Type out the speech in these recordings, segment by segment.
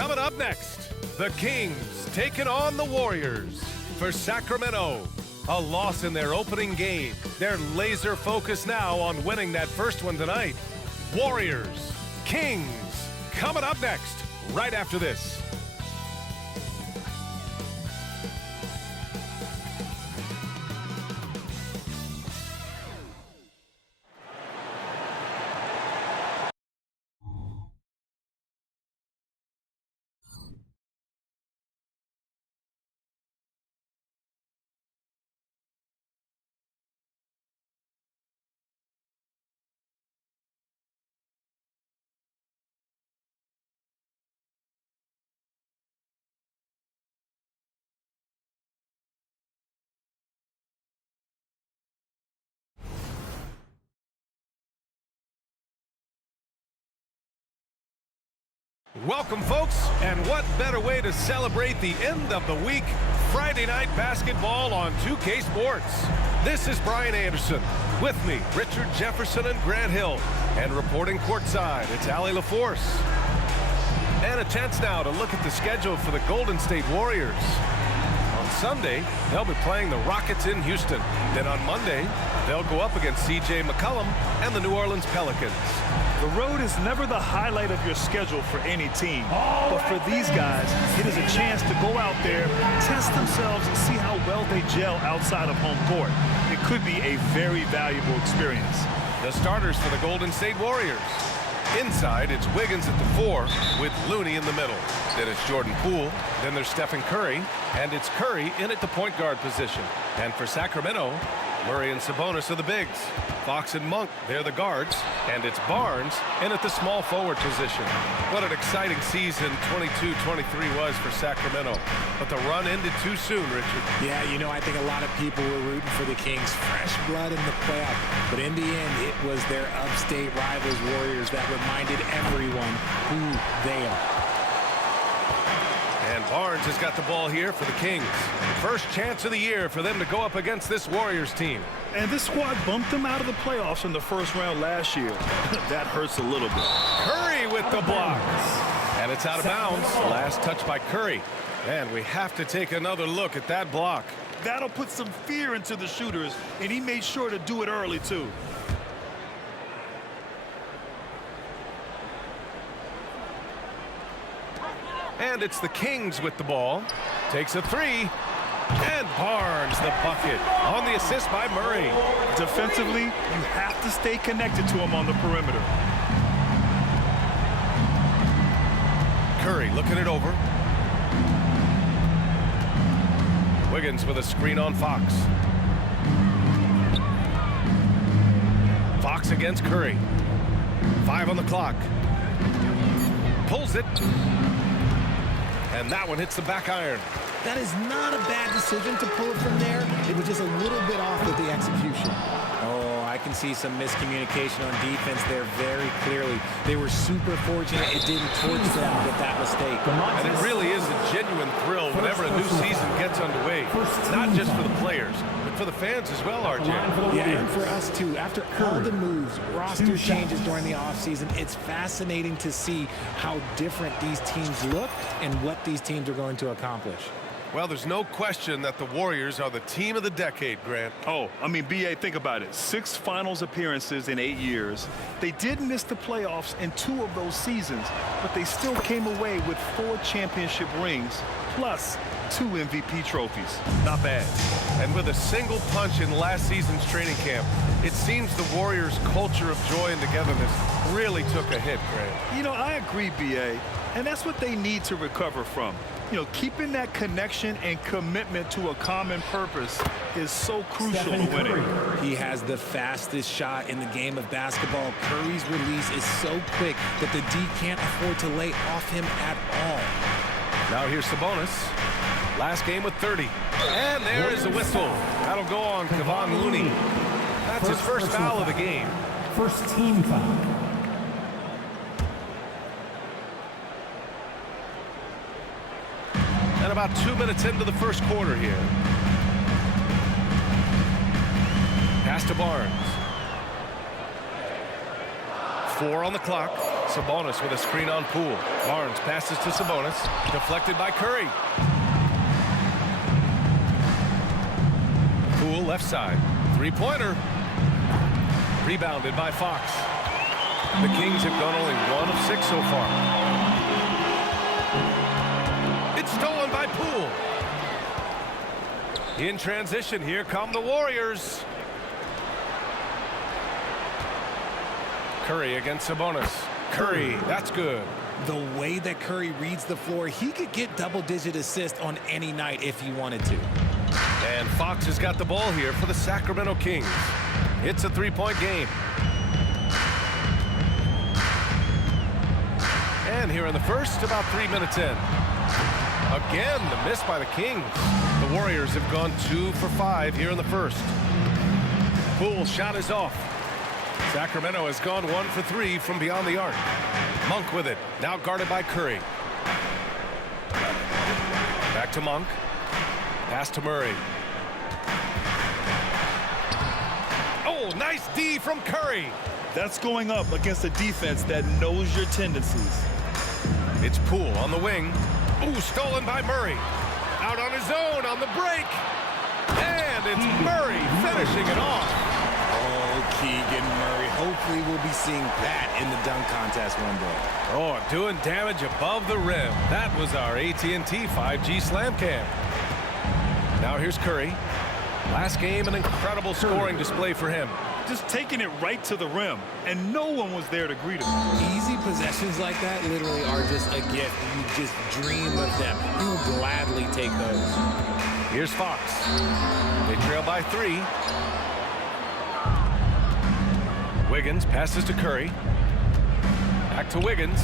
Coming up next, the Kings taking on the Warriors. For Sacramento, a loss in their opening game. They're laser focused now on winning that first one tonight. Warriors, Kings, coming up next, right after this. Welcome, folks, and what better way to celebrate the end of the week? Friday night basketball on 2K Sports. This is Brian Anderson. With me, Richard Jefferson and Grant Hill. And reporting courtside, it's Allie LaForce. And a chance now to look at the schedule for the Golden State Warriors. On Sunday, they'll be playing the Rockets in Houston. Then on Monday, they'll go up against C.J. McCollum and the New Orleans Pelicans. The road is never the highlight of your schedule for any team. But for these guys, it is a chance to go out there, test themselves, and see how well they gel outside of home court. It could be a very valuable experience. The starters for the Golden State Warriors. Inside, it's Wiggins at the 4 with Looney in the middle. Then it's Jordan Poole. Then there's Stephen Curry. And it's Curry in at the point guard position. And for Sacramento, Murray and Sabonis are the bigs. Fox and Monk, they're the guards. And it's Barnes in at the small forward position. What an exciting season 22-23 was for Sacramento. But the run ended too soon, Richard. Yeah, you know, I think a lot of people were rooting for the Kings. Fresh blood in the playoff. But in the end, it was their upstate rivals Warriors that reminded everyone who they are. And Barnes has got the ball here for the Kings. First chance of the year for them to go up against this Warriors team. And this squad bumped them out of the playoffs in the first round last year. That hurts a little bit. Curry with the block. And it's out of bounds. Last touch by Curry. And we have to take another look at that block. That'll put some fear into the shooters, and he made sure to do it early, too. And it's the Kings with the ball. Takes a 3. And Barnes the bucket on the assist by Murray. Defensively, you have to stay connected to him on the perimeter. Curry looking it over. Wiggins with a screen on Fox. Fox against Curry. 5 on the clock. Pulls it. And that one hits the back iron. That is not a bad decision to pull it from there. It was just a little bit off with the execution. Oh, I can see some miscommunication on defense there very clearly. They were super fortunate it didn't torch them with that mistake. And it really is a genuine thrill whenever a new season gets underway. Not just for the players, but for the fans as well, RJ. Yeah, and for us too. After all the moves, roster changes during the offseason, it's fascinating to see how different these teams look and what these teams are going to accomplish. Well, there's no question that the Warriors are the team of the decade, Grant. Oh, I mean, B.A., think about it. 6 finals appearances in 8 years. They did miss the playoffs in 2 of those seasons, but they still came away with 4 championship rings, plus 2 MVP trophies. Not bad. And with a single punch in last season's training camp, it seems the Warriors' culture of joy and togetherness really took a hit, Grant. You know, I agree, B.A., and that's what they need to recover from. You know, keeping that connection and commitment to a common purpose is so crucial to winning. He has the fastest shot in the game of basketball. Curry's release is so quick that the D can't afford to lay off him at all. Now here's Sabonis. Last game with 30. And there is a whistle. That'll go on Kevon Looney. That's his first foul of the game. First team foul. And about 2 minutes into the first quarter here. Pass to Barnes. 4 on the clock. Sabonis with a screen on Poole. Barnes passes to Sabonis. Deflected by Curry. Poole left side. Three-pointer. Rebounded by Fox. The Kings have gone only 1 of 6 so far. It's stolen by Poole. In transition, here come the Warriors. Curry against Sabonis. Curry, that's good. The way that Curry reads the floor, he could get double-digit assists on any night if he wanted to. And Fox has got the ball here for the Sacramento Kings. It's a three-point game. And here in the first, about 3 minutes in. Again, the miss by the Kings. The Warriors have gone 2 for 5 here in the first. Poole's shot is off. Sacramento has gone 1 for 3 from beyond the arc. Monk with it, now guarded by Curry. Back to Monk. Pass to Murray. Oh, nice D from Curry. That's going up against a defense that knows your tendencies. It's Poole on the wing. Ooh, stolen by Murray. Out on his own on the break. And it's Murray finishing it off. Oh, Keegan Murray. Hopefully we'll be seeing that in the dunk contest one day. Oh, doing damage above the rim. That was our AT&T 5G Slam Cam. Now here's Curry. Last game, an incredible scoring display for him. Just taking it right to the rim, and no one was there to greet him. Easy possessions like that literally are just a gift. You just dream of them. You'll gladly take those. Here's Fox. They trail by 3. Wiggins passes to Curry. Back to Wiggins.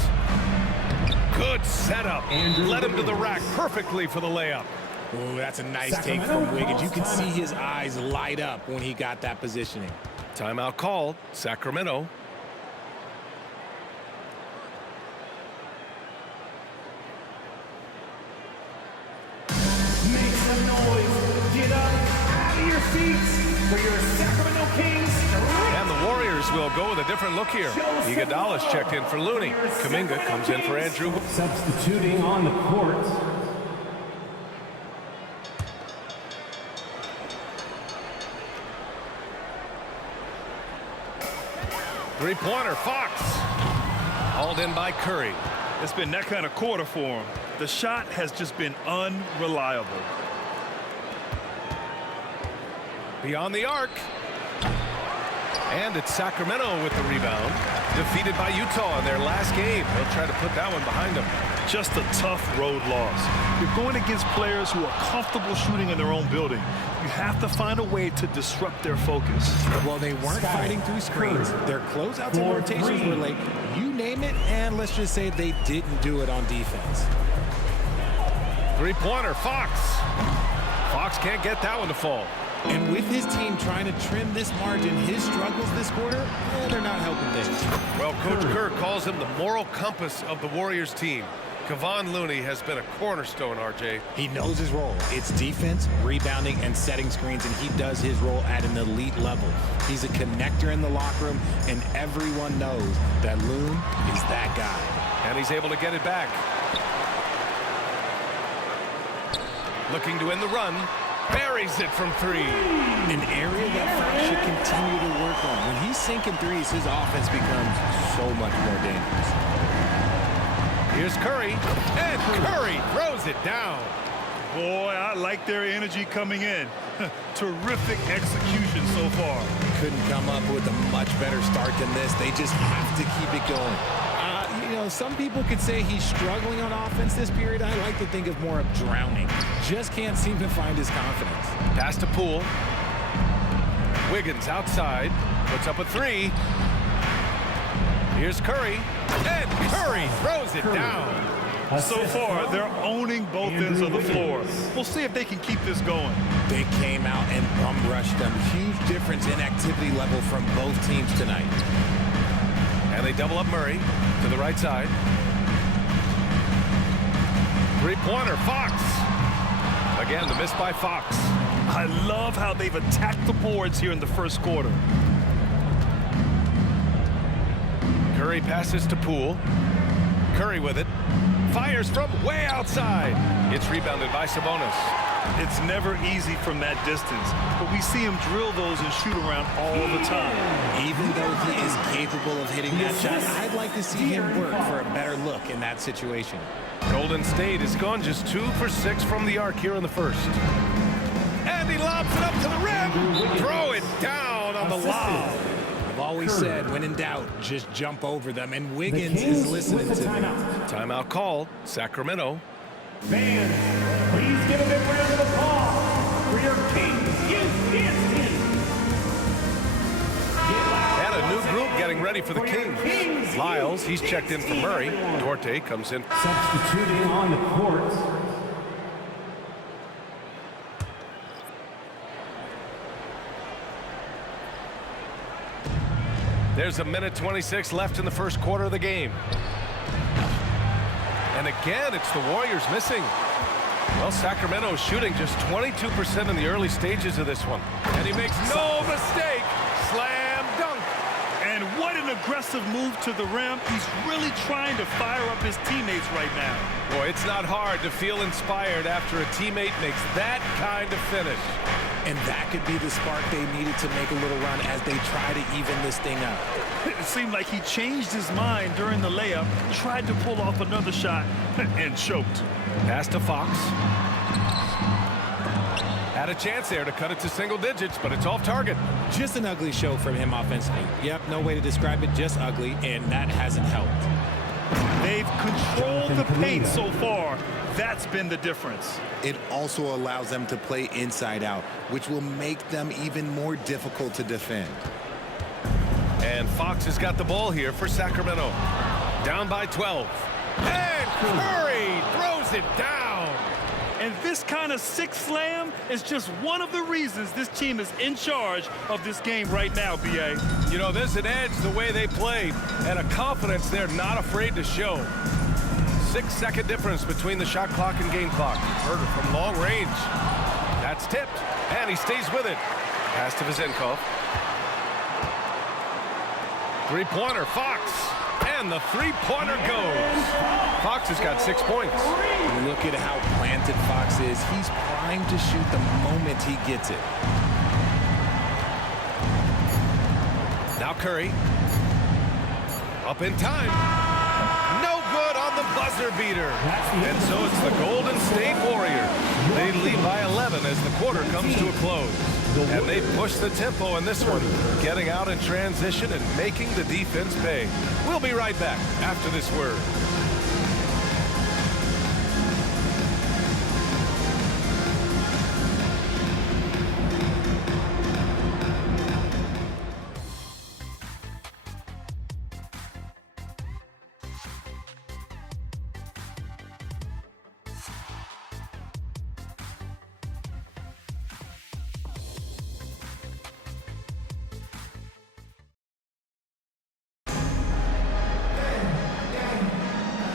Good setup. Led him to the rack perfectly for the layup. Oh, that's a nice take from Wiggins. You can see his eyes light up when he got that positioning. Timeout called. Sacramento. Make some noise. Get up out of your seats for your Sacramento Kings. And the Warriors will go with a different look here. Iguodala's checked in for Looney. Kuminga comes in for Andrew. Substituting on the court. Three-pointer, Fox. Hauled in by Curry. It's been that kind of quarter for him. The shot has just been unreliable. Beyond the arc. And it's Sacramento with the rebound. Defeated by Utah in their last game. They'll try to put that one behind them. Just a tough road loss. You're going against players who are comfortable shooting in their own building. You have to find a way to disrupt their focus. Well, they weren't fighting through screens. Their closeouts and rotations were late. You name it, and let's just say they didn't do it on defense. Three-pointer, Fox. Fox can't get that one to fall. And with his team trying to trim this margin, his struggles this quarter, they're not helping things. Well, Coach Kerr calls him the moral compass of the Warriors team. Kevon Looney has been a cornerstone, RJ. He knows his role. It's defense, rebounding, and setting screens, and he does his role at an elite level. He's a connector in the locker room, and everyone knows that Loon is that guy. And he's able to get it back. Looking to end the run. Buries it from 3. An area that Fox should continue to work on. When he's sinking threes, his offense becomes so much more dangerous. Here's Curry, and Curry throws it down. Boy, I like their energy coming in. Terrific execution so far. Couldn't come up with a much better start than this. They just have to keep it going. You know, some people could say he's struggling on offense this period. I like to think of more of drowning. Just can't seem to find his confidence. Pass to Poole. Wiggins outside. Puts up a 3. Here's Curry. And Curry throws it down. So far, they're owning both ends of the floor. We'll see if they can keep this going. They came out and bum rushed them. Huge difference in activity level from both teams tonight. And they double up Murray to the right side. Three-pointer, Fox. Again, the miss by Fox. I love how they've attacked the boards here in the first quarter. Curry passes to Poole. Curry with it. Fires from way outside. It's rebounded by Sabonis. It's never easy from that distance, but we see him drill those and shoot around all the time. Even though he is capable of hitting that shot, I'd like to see him work for a better look in that situation. Golden State has gone just 2 for 6 from the arc here in the first. And he lobs it up to the rim. Throw it down on the lob. I've always said, when in doubt, just jump over them, and Wiggins is listening to me. Timeout called. Sacramento. Fans, please give a big round of applause for your Kings Houston. And a new group getting ready for the Kings. Lyles, he's checked in for Murray. Duarte comes in. Substituting on the court. There's a minute 26 left in the first quarter of the game. And again, it's the Warriors missing. Well, Sacramento is shooting just 22% in the early stages of this one. And he makes no mistake. Slam dunk. And what an aggressive move to the rim. He's really trying to fire up his teammates right now. Boy, it's not hard to feel inspired after a teammate makes that kind of finish. And that could be the spark they needed to make a little run as they try to even this thing up. It seemed like he changed his mind during the layup, tried to pull off another shot, and choked. Pass to Fox. Had a chance there to cut it to single digits, but it's off target. Just an ugly show from him offensively. Yep, no way to describe it, just ugly, and that hasn't helped. They've controlled the paint so far. That's been the difference. It also allows them to play inside out, which will make them even more difficult to defend. And Fox has got the ball here for Sacramento. Down by 12. And Curry throws it down. And this kind of sixth slam is just one of the reasons this team is in charge of this game right now, B.A. You know, there's an edge the way they played and a confidence they're not afraid to show. 6-second difference between the shot clock and game clock. Herder from long range. That's tipped, and he stays with it. Pass to Vezenkov. Three-pointer, Fox. And the three-pointer goes. Fox has got 6 points. Look at how planted Fox is. He's primed to shoot the moment he gets it. Now Curry. Up in time. No good on the buzzer beater. And so it's the Golden State Warriors. They lead by 11 as the quarter comes to a close. And they push the tempo in this one, getting out in transition and making the defense pay. We'll be right back after this word.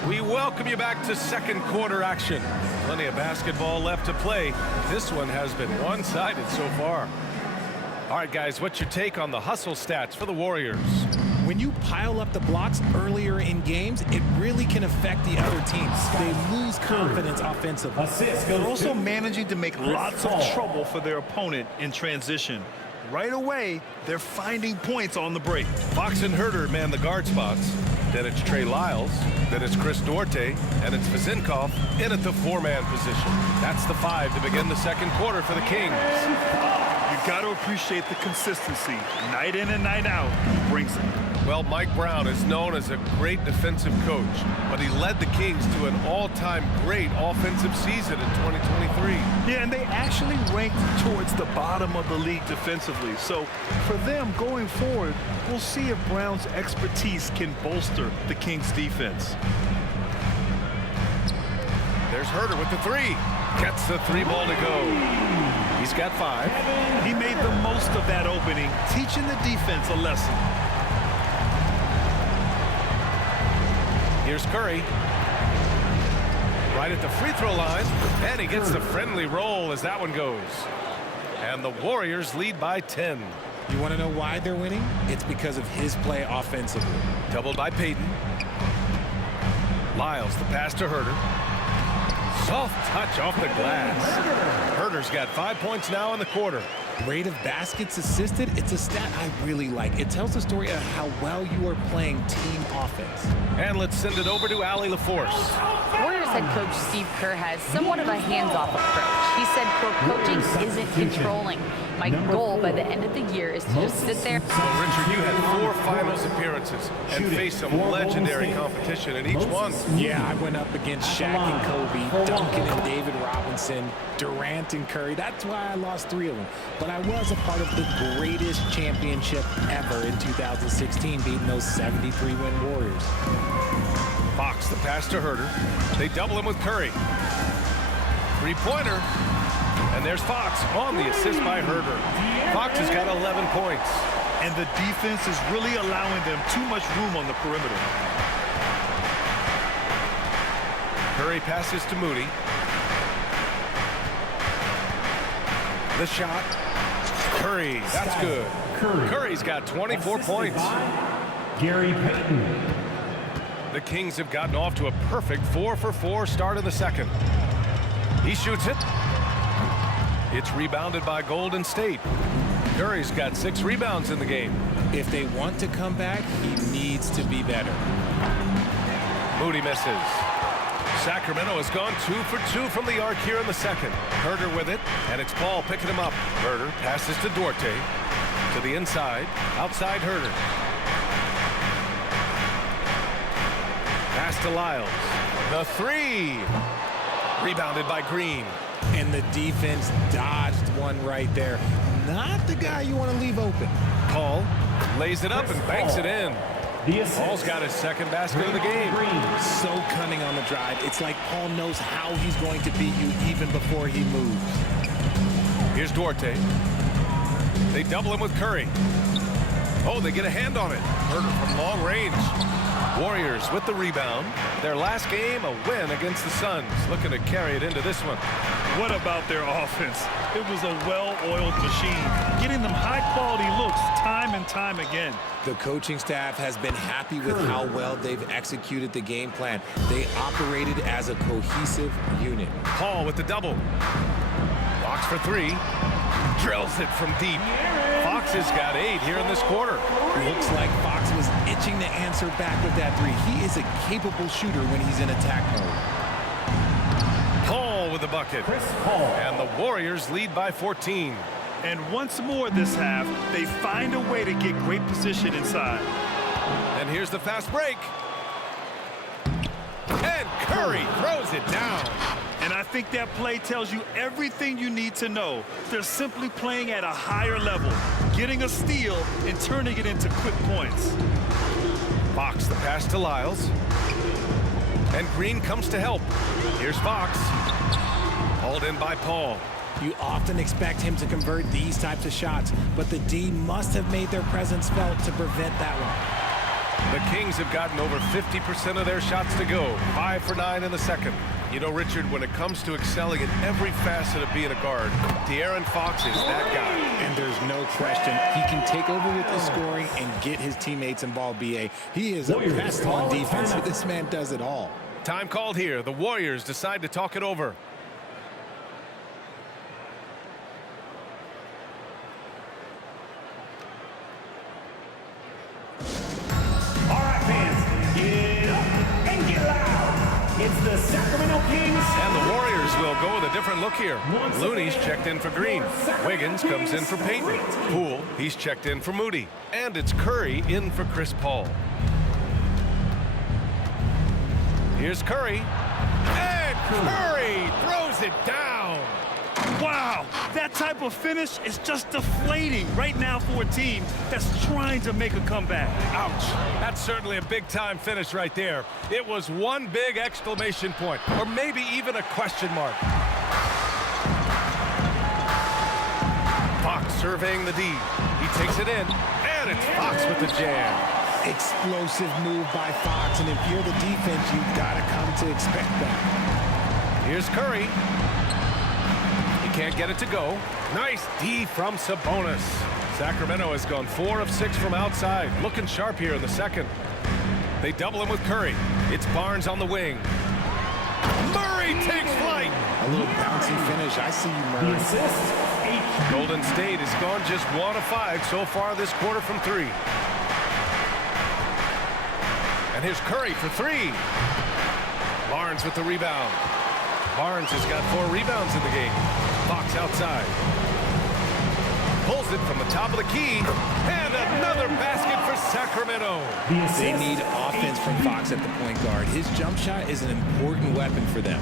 We welcome you back to second quarter action. Plenty of basketball left to play. This one has been one-sided so far. All right, guys, what's your take on the hustle stats for the Warriors? When you pile up the blocks earlier in games, it really can affect the other teams. They lose confidence offensively. They're also managing to make lots of trouble for their opponent in transition. Right away, they're finding points on the break. Fox and Herder man the guard spots. Then it's Trey Lyles. Then it's Chris Duarte. And it's Vezenkov in at the four-man position. That's the 5 to begin the second quarter for the Kings. You've got to appreciate the consistency. Night in and night out, he brings it. Well, Mike Brown is known as a great defensive coach, but he led the Kings to an all-time great offensive season in 2023. Yeah, and they actually ranked towards the bottom of the league defensively. So for them going forward, we'll see if Brown's expertise can bolster the Kings defense. There's Herder with the 3. Gets the 3 ball to go. He's got 5. He made the most of that opening, teaching the defense a lesson. Here's Curry. Right at the free throw line. And he gets the friendly roll as that one goes. And the Warriors lead by 10. You want to know why they're winning? It's because of his play offensively. Doubled by Payton. Lyles, the pass to Herder. Soft touch off the glass. Herder's got 5 points now in the quarter. Rate of baskets assisted, it's a stat I really like. It tells the story of how well you are playing team offense. And let's send it over to Allie LaForce. Warriors head coach Steve Kerr has somewhat of a hands-off approach. He said, quote, coaching isn't controlling. My goal by the end of the year is to just sit there. Well, Richard, you had 4 finals appearances and faced some legendary competition in each one. Yeah, I went up against Shaq and Kobe, Duncan and David Robinson, Durant and Curry. That's why I lost 3 of them. But I was a part of the greatest championship ever in 2016, beating those 73-win Warriors. Fox, the pass to Herder. They double him with Curry. 3-pointer. And there's Fox on the assist by Herder. Fox has got 11 points. And the defense is really allowing them too much room on the perimeter. Curry passes to Moody. The shot. Curry, that's good. Curry's got 24 points. Gary Payton. The Kings have gotten off to a perfect 4-for-4 start in the second. He shoots it. It's rebounded by Golden State. Curry's got 6 rebounds in the game. If they want to come back, he needs to be better. Moody misses. Sacramento has gone 2 for 2 from the arc here in the second. Herder with it, and it's Paul picking him up. Herder passes to Duarte. To the inside. Outside Herder. Pass to Lyles. The 3. Rebounded by Green. And the defense dodged one right there. Not the guy you want to leave open. Paul lays it up and banks it in. Paul's got his second basket of the game. So cunning on the drive. It's like Paul knows how he's going to beat you even before he moves. Here's Duarte. They double him with Curry. Oh, they get a hand on it. Herder from long range. Warriors with the rebound. Their last game, a win against the Suns. Looking to carry it into this one. What about their offense? It was a well-oiled machine, getting them high-quality looks time and time again. The coaching staff has been happy with how well they've executed the game plan. They operated as a cohesive unit. Paul with the double. Fox for 3. Drills it from deep. Fox has got 8 here in this quarter. Looks like Fox was itching to answer back with that 3. He is a capable shooter when he's in attack mode. Paul with the bucket. And the Warriors lead by 14. And once more this half, they find a way to get great position inside. And here's the fast break. And Curry throws it down. And I think that play tells you everything you need to know. They're simply playing at a higher level, getting a steal and turning it into quick points. Fox the pass to Lyles. And Green comes to help. Here's Fox. Hauled in by Paul. You often expect him to convert these types of shots, but the D must have made their presence felt to prevent that one. The Kings have gotten over 50% of their shots to go. 5 for 9 in the second. You know, Richard, when it comes to excelling in every facet of being a guard, De'Aaron Fox is that guy. And there's no question, he can take over with the scoring and get his teammates involved, B.A. He is a pest on defense. This man does it all. Time called here. The Warriors decide to talk it over. It's the Sacramento Kings. And the Warriors will go with a different look here. Looney's checked in for Green. Wiggins comes in for Payton. Poole, he's checked in for Moody. And it's Curry in for Chris Paul. Here's Curry. And Curry throws it down. Wow, that type of finish is just deflating right now for a team that's trying to make a comeback. Ouch. That's certainly a big-time finish right there. It was one big exclamation point, or maybe even a question mark. Fox surveying the D. He takes it in, and it's Fox with the jam. Explosive move by Fox, and if you're the defense, you've got to come to expect that. Here's Curry. Can't get it to go. Nice D from Sabonis. Sacramento has gone 4 of 6 from outside. Looking sharp here in the second. They double him with Curry. It's Barnes on the wing. Murray takes flight. A little bouncy finish. I see you, The Murray. assist, H. Golden State has gone just 1 of 5 so far this quarter from 3. And here's Curry for 3. Barnes with the rebound. Barnes has got 4 rebounds in the game. Fox outside. Pulls it from the top of the key. And another basket for Sacramento. The assist, They need offense from Fox at the point guard. His jump shot is an important weapon for them.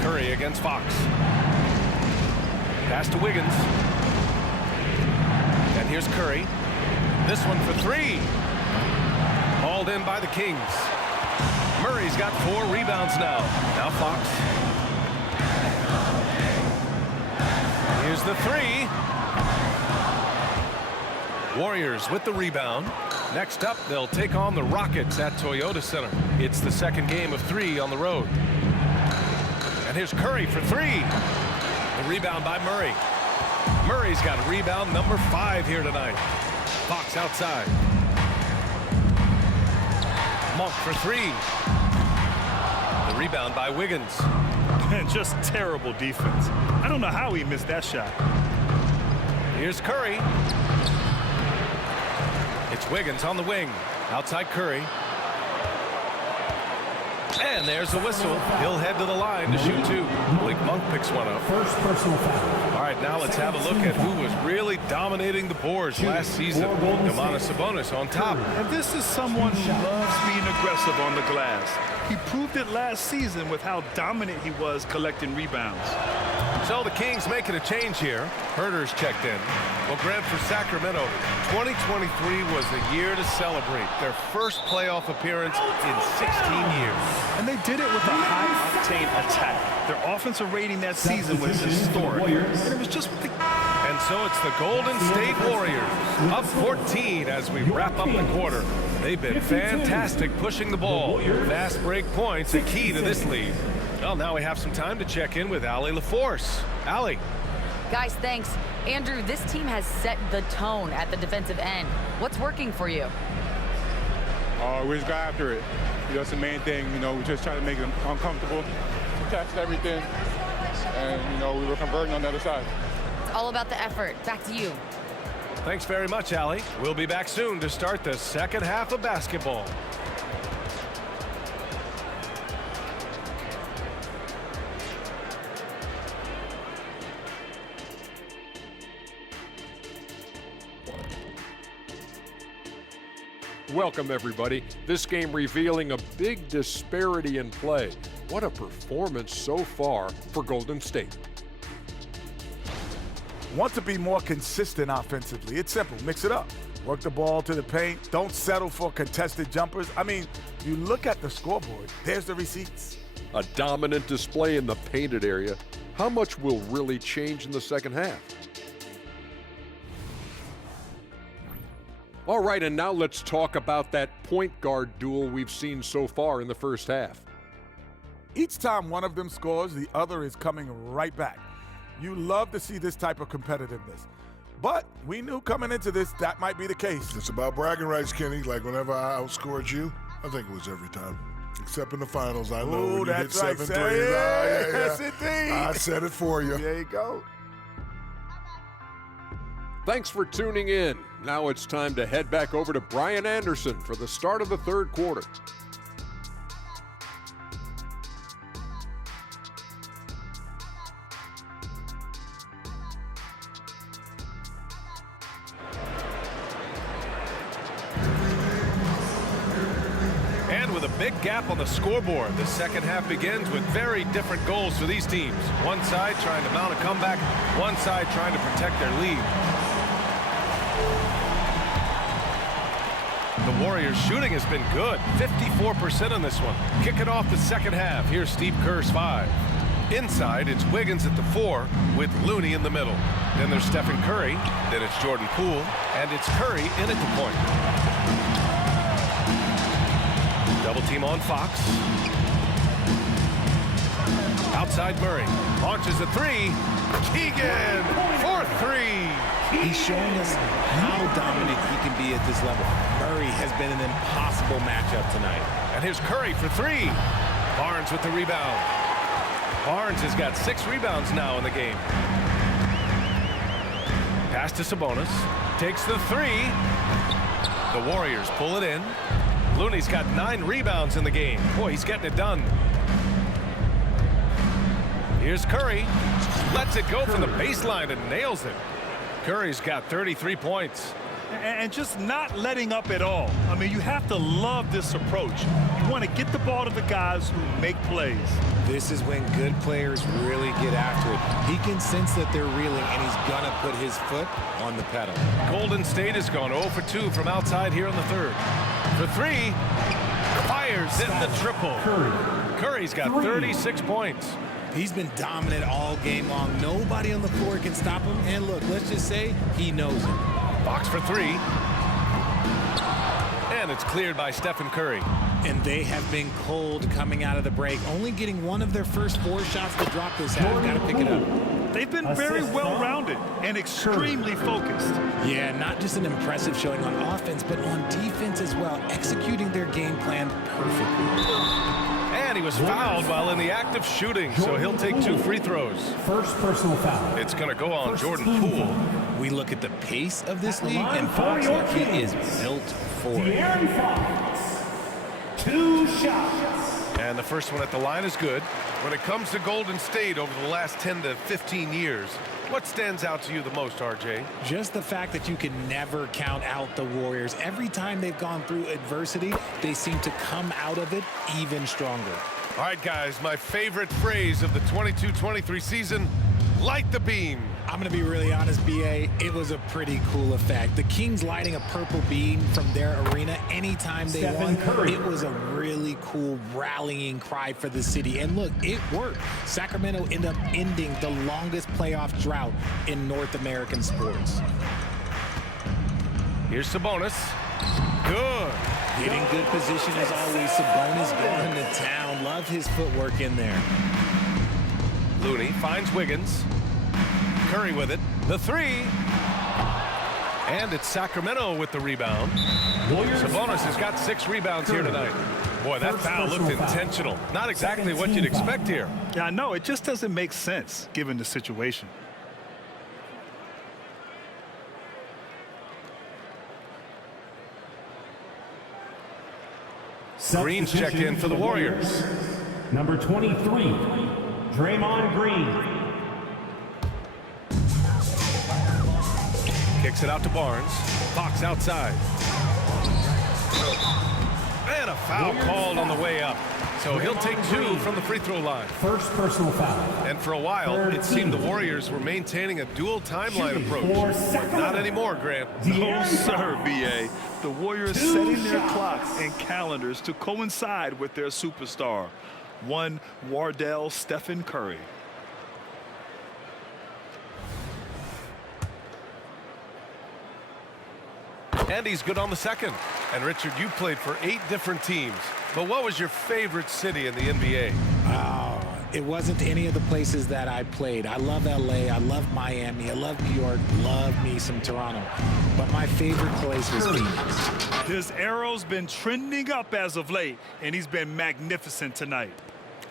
Curry against Fox. Pass to Wiggins. And here's Curry. This one for 3. Hauled in by the Kings. Murray's got 4 rebounds now. Now Fox. Here's the 3. Warriors with the rebound. Next up, they'll take on the Rockets at Toyota Center. It's the second game of 3 on the road. And here's Curry for 3. The rebound by Murray. Murray's got rebound number 5 here tonight. Fox outside. Monk for 3. The rebound by Wiggins. And just terrible defense. I don't know how he missed that shot. Here's Curry. It's Wiggins on the wing. Outside Curry. And there's the whistle. He'll head to the line to shoot 2. Malik Monk picks one up. first personal foul. All right, now let's have a look at who was really dominating the boards last season. Domantas Sabonis on top. And this is someone who loves being aggressive on the glass. He proved it last season with how dominant he was collecting rebounds. So the Kings making a change here. Herter's checked in. Well, Grant, for Sacramento, 2023 was a year to celebrate. Their first playoff appearance in 16 years. And they did it with a high-octane attack. Their offensive rating that season was historic. And it was just with the... And so it's the Golden State Warriors up 14 as we wrap up the quarter. They've been fantastic pushing the ball. Fast break points a key to this lead. Well, now we have some time to check in with Allie LaForce. Allie. Guys, thanks. Andrew, this team has set the tone at the defensive end. What's working for you? We just got after it. That's the main thing. We just try to make them uncomfortable. We tested everything, and we were converting on the other side. It's all about the effort. Back to you. Thanks very much, Allie. We'll be back soon to start the second half of basketball. Welcome, everybody. This game revealing a big disparity in play. What a performance so far for Golden State. Want to be more consistent offensively. It's simple. Mix it up. Work the ball to the paint. Don't settle for contested jumpers. I mean, you look at the scoreboard. There's the receipts. A dominant display in the painted area. How much will really change in the second half? All right, and now let's talk about that point guard duel we've seen so far in the first half. Each time one of them scores, the other is coming right back. You love to see this type of competitiveness. But we knew coming into this that might be the case. It's about bragging rights, Kenny. Like whenever I outscored you, I think it was every time. Except in the finals, I know Ooh, when you hit that's right, 7 say threes. it. Yeah. Yes, indeed. I said it for you. There you go. Thanks for tuning in. Now it's time to head back over to Brian Anderson for the start of the third quarter. And with a big gap on the scoreboard, the second half begins with very different goals for these teams. One side trying to mount a comeback, one side trying to protect their lead. The Warriors' shooting has been good, 54% on this one. Kicking off the second half, here's Steve Kerr's 5. Inside, it's Wiggins at the 4 with Looney in the middle. Then there's Stephen Curry, then it's Jordan Poole, and it's Curry in at the point. Double team on Fox. Outside Murray, launches a 3, Keegan for three. He's showing us how dominant he can be at this level. Murray has been an impossible matchup tonight. And here's Curry for three. Barnes with the rebound. Barnes has got 6 rebounds now in the game. Pass to Sabonis. Takes the three. The Warriors pull it in. Looney's got 9 rebounds in the game. Boy, he's getting it done. Here's Curry. Lets it go from the baseline and nails it. Curry's got 33 points. And just not letting up at all. I mean, you have to love this approach. You want to get the ball to the guys who make plays. This is when good players really get after it. He can sense that they're reeling, and he's going to put his foot on the pedal. Golden State has gone 0 for 2 from outside here in the third. For three, fires in the triple. Curry's got 36 points. He's been dominant all game long. Nobody on the floor can stop him. And look, let's just say he knows it. Fox for three. And it's cleared by Stephen Curry. And they have been cold coming out of the break. Only getting one of their first 4 shots to drop this half. Got to pick it up. They've been very well-rounded and extremely focused. Yeah, not just an impressive showing on offense, but on defense as well, executing their game plan perfectly. And he was fouled while in the act of shooting, so he'll take 2 free throws. First personal foul. It's going to go on Jordan Poole. We look at the pace of this league, and Fox, he is built for it. De'Aaron Fox, 2 shots. And the first one at the line is good. When it comes to Golden State over the last 10 to 15 years, what stands out to you the most, RJ? Just the fact that you can never count out the Warriors. Every time they've gone through adversity, they seem to come out of it even stronger. All right, guys, my favorite phrase of the 22-23 season, light the beam. I'm going to be really honest, B.A. It was a pretty cool effect. The Kings lighting a purple beam from their arena anytime they won. It was a really cool rallying cry for the city. And look, it worked. Sacramento ended up ending the longest playoff drought in North American sports. Here's Sabonis. Good. Getting good position as always. Sabonis going to town. Love his footwork in there. Looney finds Wiggins. Curry with it. The three. And it's Sacramento with the rebound. Sabonis has got 6 rebounds here tonight. Boy, that foul looked intentional. Not exactly what you'd expect here. Yeah, I know. It just doesn't make sense given the situation. Green's checked in for the Warriors. Number 23, Draymond Green. Kicks it out to Barnes. Fox outside. And a foul called on the way up. So he'll take 2 from the free throw line. First personal foul. And for a while, it seemed the Warriors were maintaining a dual timeline approach. Not anymore, Grant. No, sir, B.A. The Warriors setting their clocks and calendars to coincide with their superstar, one Wardell Stephen Curry. And he's good on the second. And Richard, you played for 8 different teams. But what was your favorite city in the NBA? Oh, it wasn't any of the places that I played. I love LA, I love Miami, I love New York, love me some Toronto. But my favorite place was Phoenix. His arrow's been trending up as of late, and he's been magnificent tonight.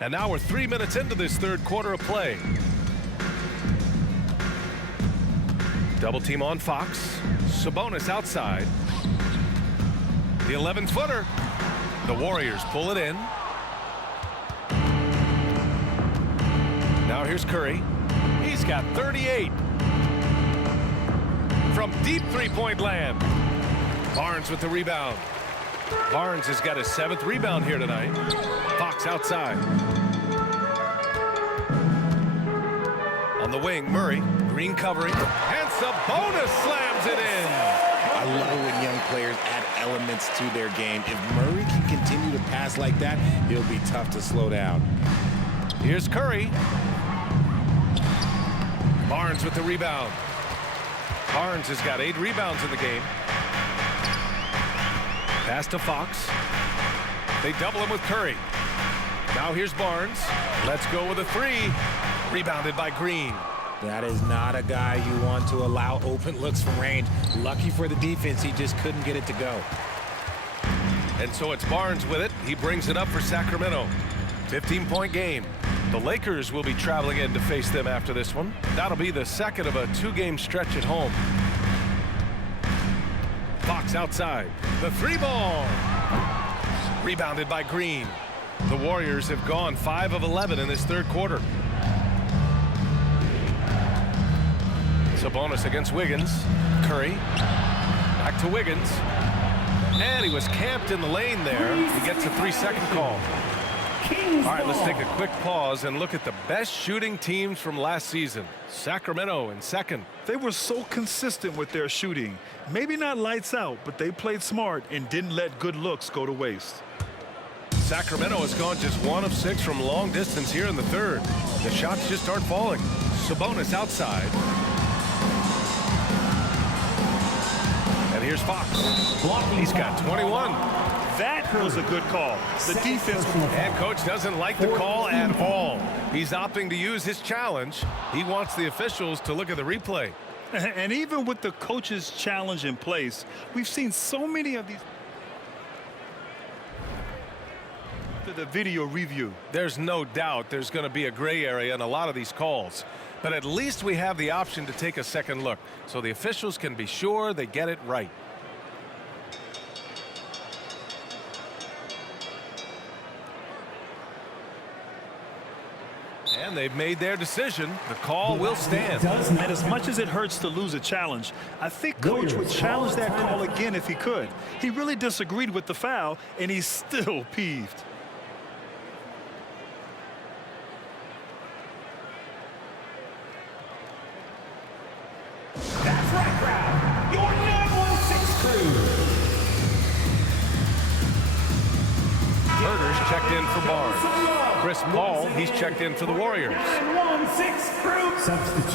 And now we're 3 minutes into this third quarter of play. Double team on Fox. Sabonis outside. The 11-footer. The Warriors pull it in. Now here's Curry. He's got 38. From deep three-point land. Barnes with the rebound. Barnes has got his 7th rebound here tonight. Fox outside. On the wing, Murray. Green covering. And Sabonis slams it in. I love when young players add elements to their game. If Murray can continue to pass like that, it'll be tough to slow down. Here's Curry. Barnes with the rebound. Barnes has got 8 rebounds in the game. Pass to Fox. They double him with Curry. Now here's Barnes. Let's go with a 3. Rebounded by Green. That is not a guy you want to allow open looks from range. Lucky for the defense, he just couldn't get it to go. And so it's Barnes with it. He brings it up for Sacramento. 15-point game. The Lakers will be traveling in to face them after this one. That'll be the second of a 2-game stretch at home. Fox outside. The 3-ball. Rebounded by Green. The Warriors have gone 5 of 11 in this third quarter. Sabonis against Wiggins. Curry. Back to Wiggins. And he was camped in the lane there. He gets a 3-second call. All right, let's take a quick pause and look at the best shooting teams from last season. Sacramento in second. They were so consistent with their shooting. Maybe not lights out, but they played smart and didn't let good looks go to waste. Sacramento has gone just 1 of 6 from long distance here in the third. The shots just aren't falling. Sabonis outside. And here's Fox. He's got 21. That was a good call. The defense. And coach doesn't like the call at all. He's opting to use his challenge. He wants the officials to look at the replay. And even with the coach's challenge in place, we've seen so many of these. The video review. There's no doubt there's going to be a gray area in a lot of these calls. But at least we have the option to take a second look so the officials can be sure they get it right. And they've made their decision. The call will stand. And as much as it hurts to lose a challenge, I think coach would challenge that call again if he could. He really disagreed with the foul, and he's still peeved. That's right, crowd. Your 916 crew. Herter's checked in for Barnes. Chris Paul, he's checked in for the Warriors. 916 crew.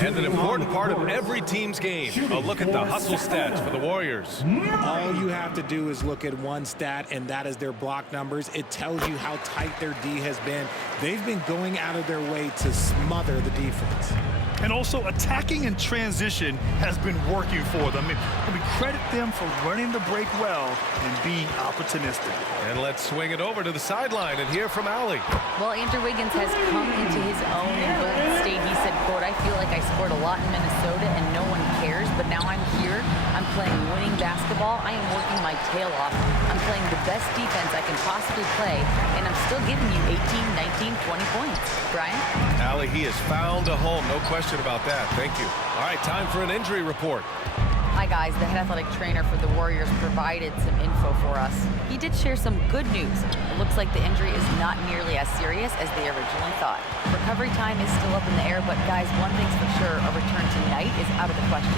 And an important part of every team's game, a look at the hustle stats for the Warriors. All you have to do is look at one stat, and that is their block numbers. It tells you how tight their D has been. They've been going out of their way to smother the defense. And also attacking in transition has been working for them. I mean, credit them for running the break well and being opportunistic. And let's swing it over to the sideline and hear from Allie. Well, Andrew Wiggins has come into his own in Golden State. He said, quote, I feel like I scored a lot in Minnesota and no one cares, but now I'm here. I'm playing winning basketball. I am working my tail off. I'm playing the best defense I can possibly play, and I'm still giving you 18, 19, 20 points. Brian? Allie, he has found a home. No question about that. Thank you. All right, time for an injury report. Hi, guys. The head athletic trainer for the Warriors provided some info for us. He did share some good news. It looks like the injury is not nearly as serious as they originally thought. Recovery time is still up in the air, but guys, one thing's for sure, a return tonight is out of the question.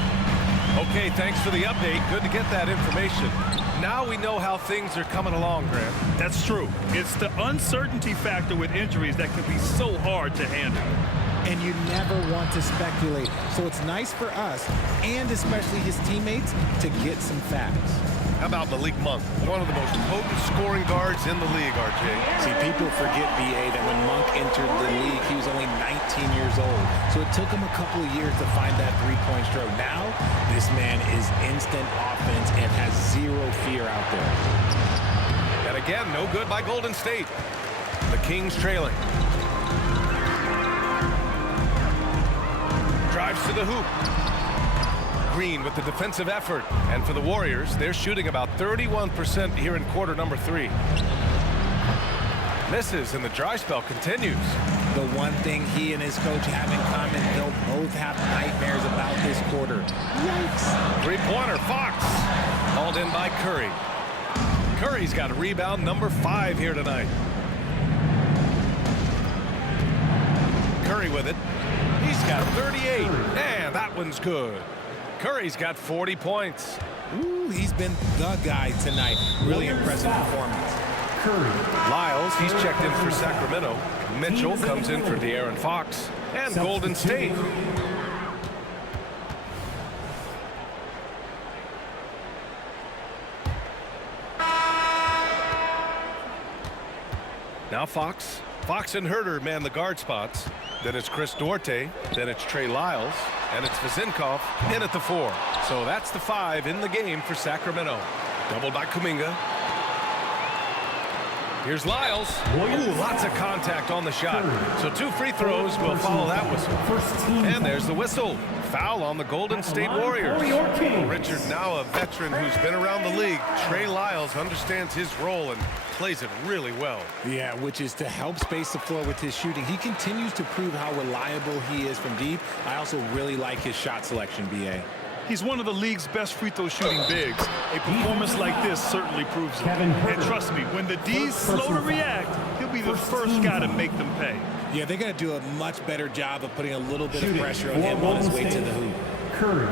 Okay, thanks for the update. Good to get that information. Now we know how things are coming along, Grant. That's true. It's the uncertainty factor with injuries that can be so hard to handle. And you never want to speculate. So it's nice for us, and especially his teammates, to get some facts. How about Malik Monk, one of the most potent scoring guards in the league, RJ? See, people forget, B.A., that when Monk entered the league, he was only 19 years old. So it took him a couple of years to find that three-point stroke. Now, this man is instant offense and has zero fear out there. And again, no good by Golden State. The Kings trailing. Drives to the hoop. Green with the defensive effort. And for the Warriors, they're shooting about 31% here in quarter number 3. Misses, and the dry spell continues. The one thing he and his coach have in common, they'll both have nightmares about this quarter. Yikes. Three-pointer, Fox. Hauled in by Curry. Curry's got a rebound number 5 here tonight. Curry with it. He's got 38, and that one's good. Curry's got 40 points. Ooh, he's been the guy tonight. Really impressive performance. Curry. Lyles, he's checked in for Sacramento. Mitchell comes in for De'Aaron Fox. And Golden State. Now Fox Fox and Herder man the guard spots. Then it's Chris Duarte. Then it's Trey Lyles. And it's Vezinkov in at the 4. So that's the 5 in the game for Sacramento. Doubled by Kuminga. Here's Lyles. Ooh, lots of contact on the shot. So 2 free throws will follow that whistle. And there's the whistle. Foul on the Golden State Warriors. Well, Richard, now a veteran who's been around the league. Trey Lyles understands his role and plays it really well. Yeah, which is to help space the floor with his shooting. He continues to prove how reliable he is from deep. I also really like his shot selection, B.A. He's one of the league's best free throw shooting bigs. A performance like this certainly proves it. And trust me, when the D's slow to react, he'll be the first guy to make them pay. Yeah, they're going to do a much better job of putting a little bit of pressure on him on his way to the hoop. Curry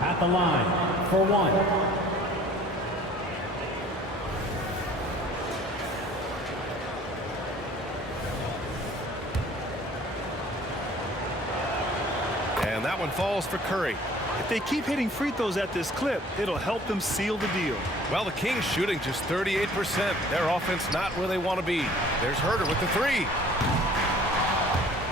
at the line for 1. And that one falls for Curry. If they keep hitting free throws at this clip, it'll help them seal the deal. Well, the Kings shooting just 38%. Their offense not where they want to be. There's Herder with the 3.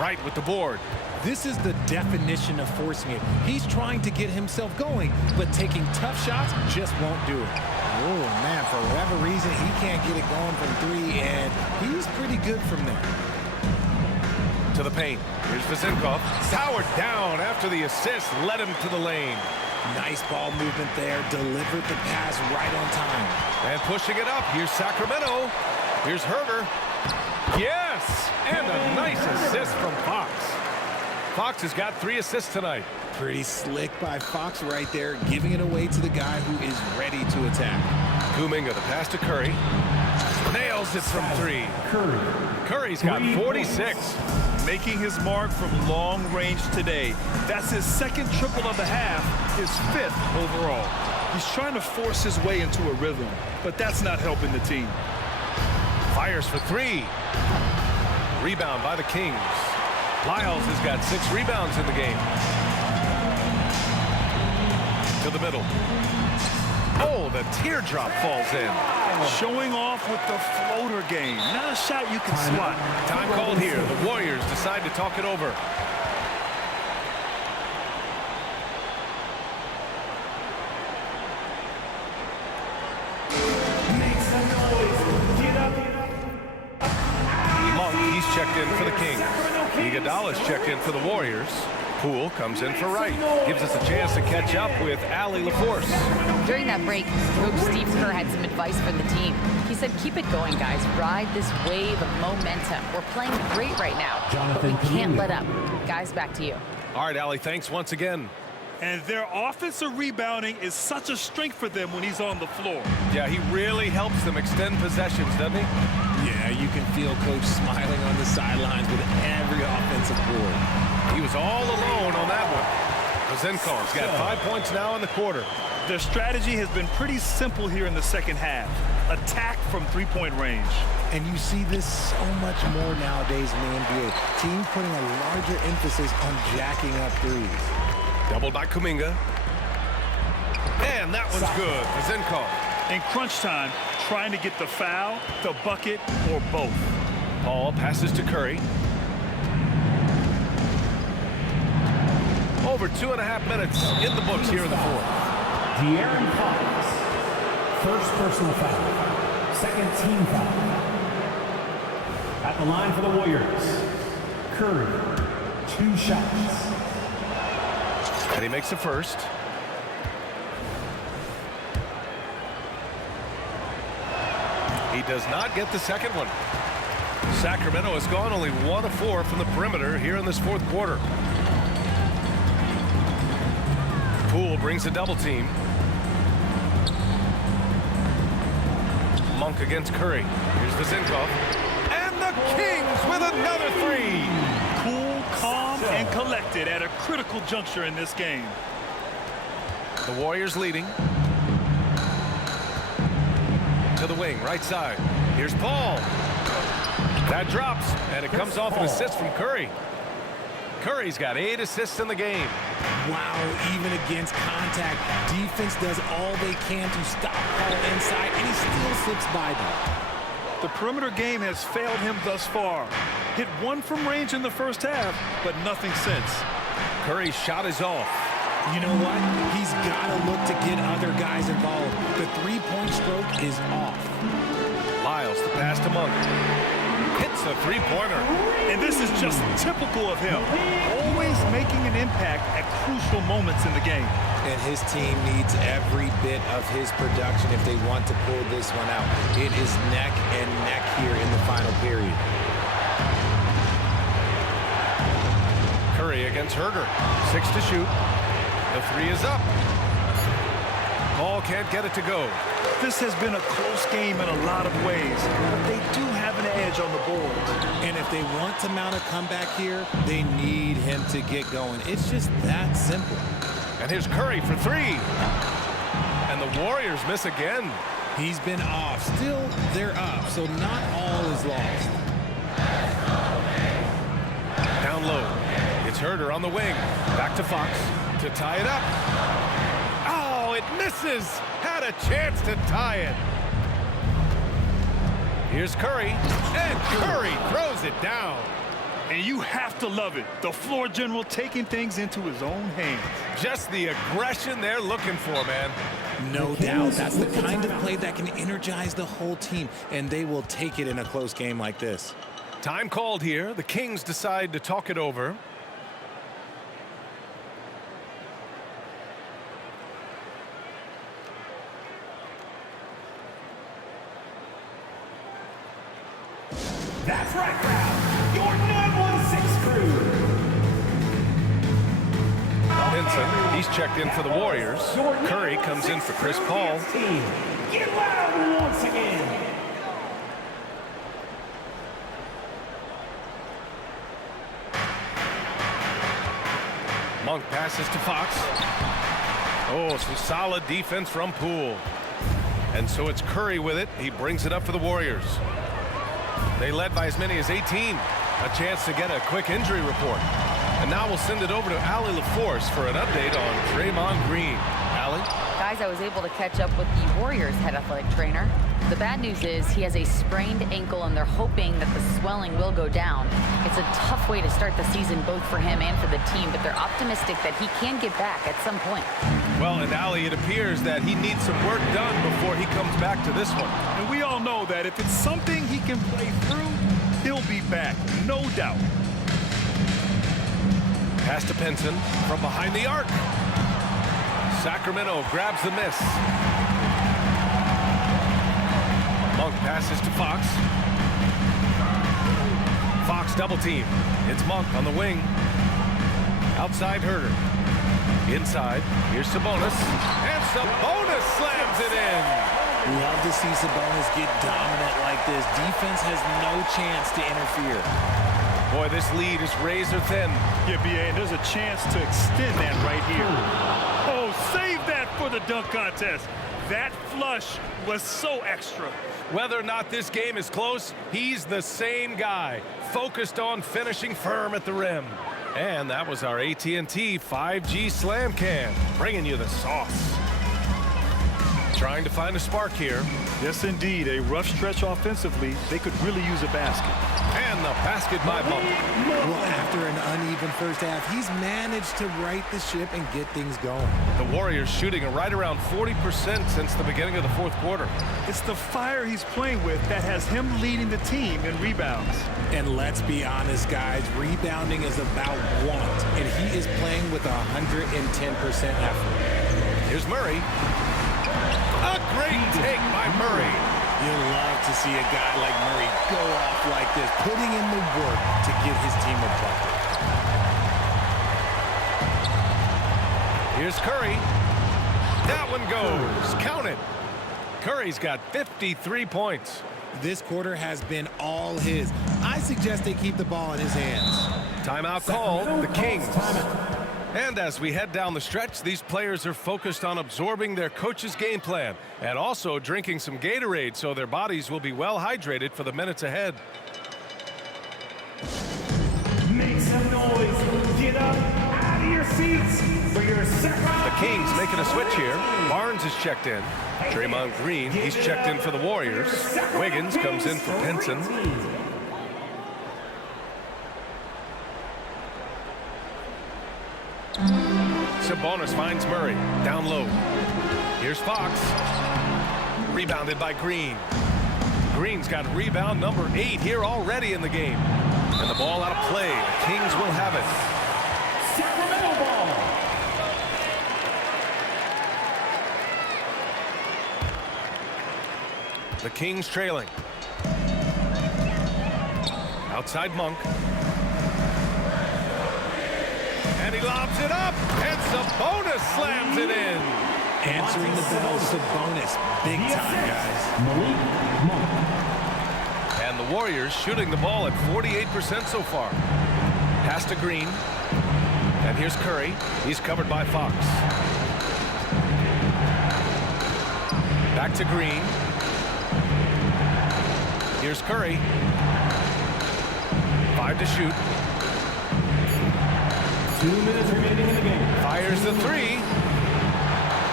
Right with the board. This is the definition of forcing it. He's trying to get himself going, but taking tough shots just won't do it. Oh, man, for whatever reason, he can't get it going from 3, and he's pretty good from there. To the paint. Here's Vezinkov. Powered down after the assist led him to the lane. Nice ball movement there. Delivered the pass right on time. And pushing it up. Here's Sacramento. Here's Herder. Yes! And a nice assist from Fox. Fox has got 3 assists tonight. Pretty slick by Fox right there, giving it away to the guy who is ready to attack. Kuminga, the pass to Curry. Nails it from 3. Curry's got 46. Making his mark from long range today. That's his 2nd triple of the half, his 5th overall. He's trying to force his way into a rhythm, but that's not helping the team. Fires for 3. Rebound by the Kings. Lyles has got 6 rebounds in the game. To the middle. Oh, the teardrop falls in. Showing off with the floater game. Not a shot you can swat. Time called here. The Warriors decide to talk it over. Monk, he's checked in for the Kings. Iguodala's checked in for the Warriors. Poole comes in for Wright. Gives us a chance to catch up with Allie LaForce. During that break, Coach Steve Kerr had some advice for the team. He said, keep it going, guys. Ride this wave of momentum. We're playing great right now, but we can't let up. Guys, back to you. All right, Allie, thanks once again. And their offensive rebounding is such a strength for them when he's on the floor. Yeah, he really helps them extend possessions, doesn't he? Yeah, you can feel Coach smiling on the sidelines with every offensive board. He was all alone on that one. Vezinkov's got 5 points now in the quarter. Their strategy has been pretty simple here in the second half. Attack from three-point range. And you see this so much more nowadays in the NBA. Teams putting a larger emphasis on jacking up threes. Doubled by Kuminga. And that one's good. Vezinkov. In crunch time, trying to get the foul, the bucket, or both. Paul passes to Curry. Over 2.5 minutes in the books here in the fourth. De'Aaron Fox, first personal foul, second team foul. At the line for the Warriors, Curry, 2 shots. And he makes the first. He does not get the second one. Sacramento has gone only 1 of 4 from the perimeter here in this fourth quarter. Poole brings a double team. Monk against Curry. Here's Vezinkov. And the Kings with another 3. Cool, calm, and collected at a critical juncture in this game. The Warriors leading. To the wing, right side. Here's Paul. That drops, and it comes off an assist from Curry. Curry's got 8 assists in the game. Wow, even against contact, defense does all they can to stop Paul inside, and he still slips by them. The perimeter game has failed him thus far. Hit one from range in the first half, but nothing since. Curry's shot is off. You know what? He's got to look to get other guys involved. The three-point stroke is off. Lyles, the pass to Monk. Hits a three-pointer. And this is just typical of him. Always making an impact at crucial moments in the game. And his team needs every bit of his production if they want to pull this one out. It is neck and neck here in the final period. Curry against Herder. 6 to shoot. The three is up. Ball can't get it to go. This has been a close game in a lot of ways, but they do have an edge on the board. And if they want to mount a comeback here, they need him to get going. It's just that simple. And here's Curry for three. And the Warriors miss again. He's been off. Still, they're up, so not all is lost. Down low. It's Herder on the wing. Back to Fox to tie it up. Oh, it misses. Had a chance to tie it. Here's Curry. And Curry throws it down. And you have to love it. The floor general taking things into his own hands. Just the aggression they're looking for, man. No doubt. That's the kind of play that can energize the whole team, and they will take it in a close game like this. Time called here. The Kings decide to talk it over. That's right, crowd. Your 916 crew. Vincent, he's checked in for the Warriors. Curry comes in for Chris Paul. Get loud once again. Monk passes to Fox. Oh, some solid defense from Poole. And so it's Curry with it. He brings it up for the Warriors. They led by as many as 18. A chance to get a quick injury report. And now we'll send it over to Allie LaForce for an update on Draymond Green. Allie? Guys, I was able to catch up with the Warriors head athletic trainer. The bad news is he has a sprained ankle, and they're hoping that the swelling will go down. It's a tough way to start the season, both for him and for the team, but they're optimistic that he can get back at some point. Well, and Allie, it appears that he needs some work done before he comes back to this one. And we all know that if it's something he can play through, he'll be back, no doubt. Pass to Pinson from behind the arc. Sacramento grabs the miss. Monk passes to Fox. Fox double team. It's Monk on the wing. Outside Herder. Inside. Here's Sabonis. And Sabonis slams it in. We love to see Sabonis get dominant like this. Defense has no chance to interfere. Boy, this lead is razor thin. Yeah, B.A., and there's a chance to extend that right here. Oh, save that for the dunk contest. That flush was so extra. Whether or not this game is close, he's the same guy, focused on finishing firm at the rim. And that was our AT&T 5G Slam Cam, bringing you the sauce. Trying to find a spark here. Yes, indeed. A rough stretch offensively. They could really use a basket. And the basket by Monk. Well, after an uneven first half, he's managed to right the ship and get things going. The Warriors shooting right around 40% since the beginning of the fourth quarter. It's the fire he's playing with that has him leading the team in rebounds. And let's be honest, guys, rebounding is about want, and he is playing with 110% effort. Here's Murray. A great take by Murray. You'll love to see a guy like Murray go off like this, putting in the work to get his team a bucket. Here's Curry. That one goes. Count it. Curry's got 53 points. This quarter has been all his. I suggest they keep the ball in his hands. Timeout called. The Kings. And as we head down the stretch, these players are focused on absorbing their coach's game plan and also drinking some Gatorade so their bodies will be well hydrated for the minutes ahead. Make some noise. Get up out of your seats for your The Kings making a switch here. Barnes is checked in. Draymond Green, he's checked in for the Warriors. Wiggins comes in for Pinson. Sabonis finds Murray. Down low. Here's Fox. Rebounded by Green. Green's got rebound number 8 here already in the game. And the ball out of play. The Kings will have it. Sacramento ball. The Kings trailing. Outside Monk. And he lobs it up. And Sabonis slams it in. Answering the bell, Sabonis. Big time, guys. Malik Monk. And the Warriors shooting the ball at 48% so far. Pass to Green. And here's Curry. He's covered by Fox. Back to Green. Here's Curry. 5 to shoot. 2 minutes remaining in the game. Fires the 3.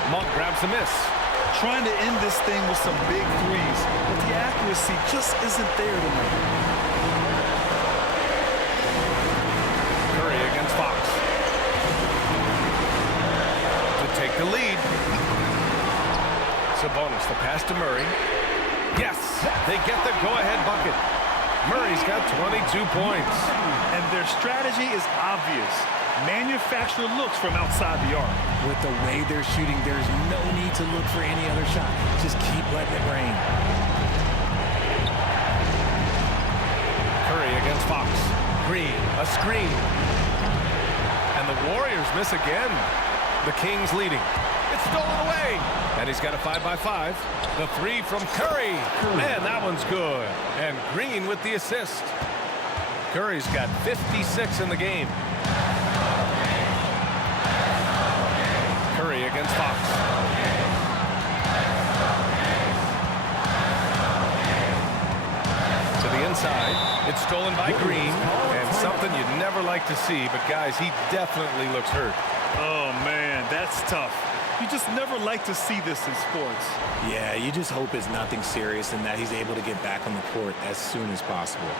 Monk grabs the miss. Trying to end this thing with some big threes, but the accuracy just isn't there tonight. Curry against Fox. To take the lead. Sabonis, the pass to Murray. Yes, they get the go-ahead bucket. Murray's got 22 points. And their strategy is obvious. Manufacture looks from outside the arc. With the way they're shooting, there's no need to look for any other shot. Just keep letting it rain. Curry against Fox. Green, a screen. And the Warriors miss again. The Kings leading. It's stolen away. And he's got a 5-by-5. The 3 from Curry. Man, that one's good. And Green with the assist. Curry's got 56 in the game. Curry against Fox. To the inside. It's stolen by Green. And something you'd never like to see. But, guys, he definitely looks hurt. Oh, man, that's tough. You just never like to see this in sports. Yeah, you just hope it's nothing serious and that he's able to get back on the court as soon as possible.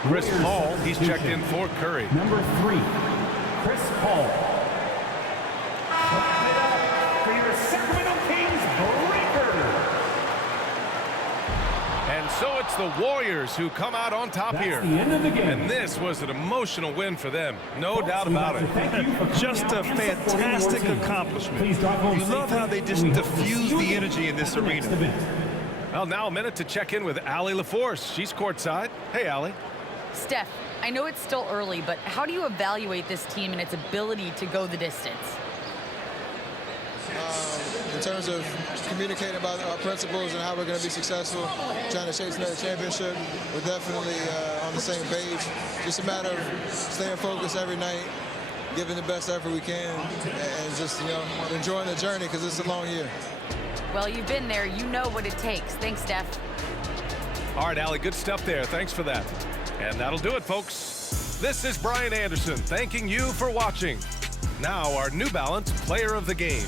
Chris Paul, he's checked in for Curry. Number 3, Chris Paul. Clap it up for your Sacramento Kings breaker. And so it's the Warriors who come out on top That's here. the end of the game. And this was an emotional win for them. No doubt about it. Just a fantastic accomplishment. You love how they just diffuse the energy in this arena. Well, now a minute to check in with Allie LaForce. She's courtside. Hey, Allie. Steph, I know it's still early, but how do you evaluate this team and its ability to go the distance? In terms of communicating about our principles and how we're going to be successful, trying to chase another championship, we're definitely on the same page. Just a matter of staying focused every night, giving the best effort we can, and just, you know, enjoying the journey because it's a long year. Well, you've been there. You know what it takes. Thanks, Steph. All right, Allie, good stuff there. Thanks for that. And that'll do it, folks. This is Brian Anderson thanking you for watching. Now, our New Balance Player of the Game.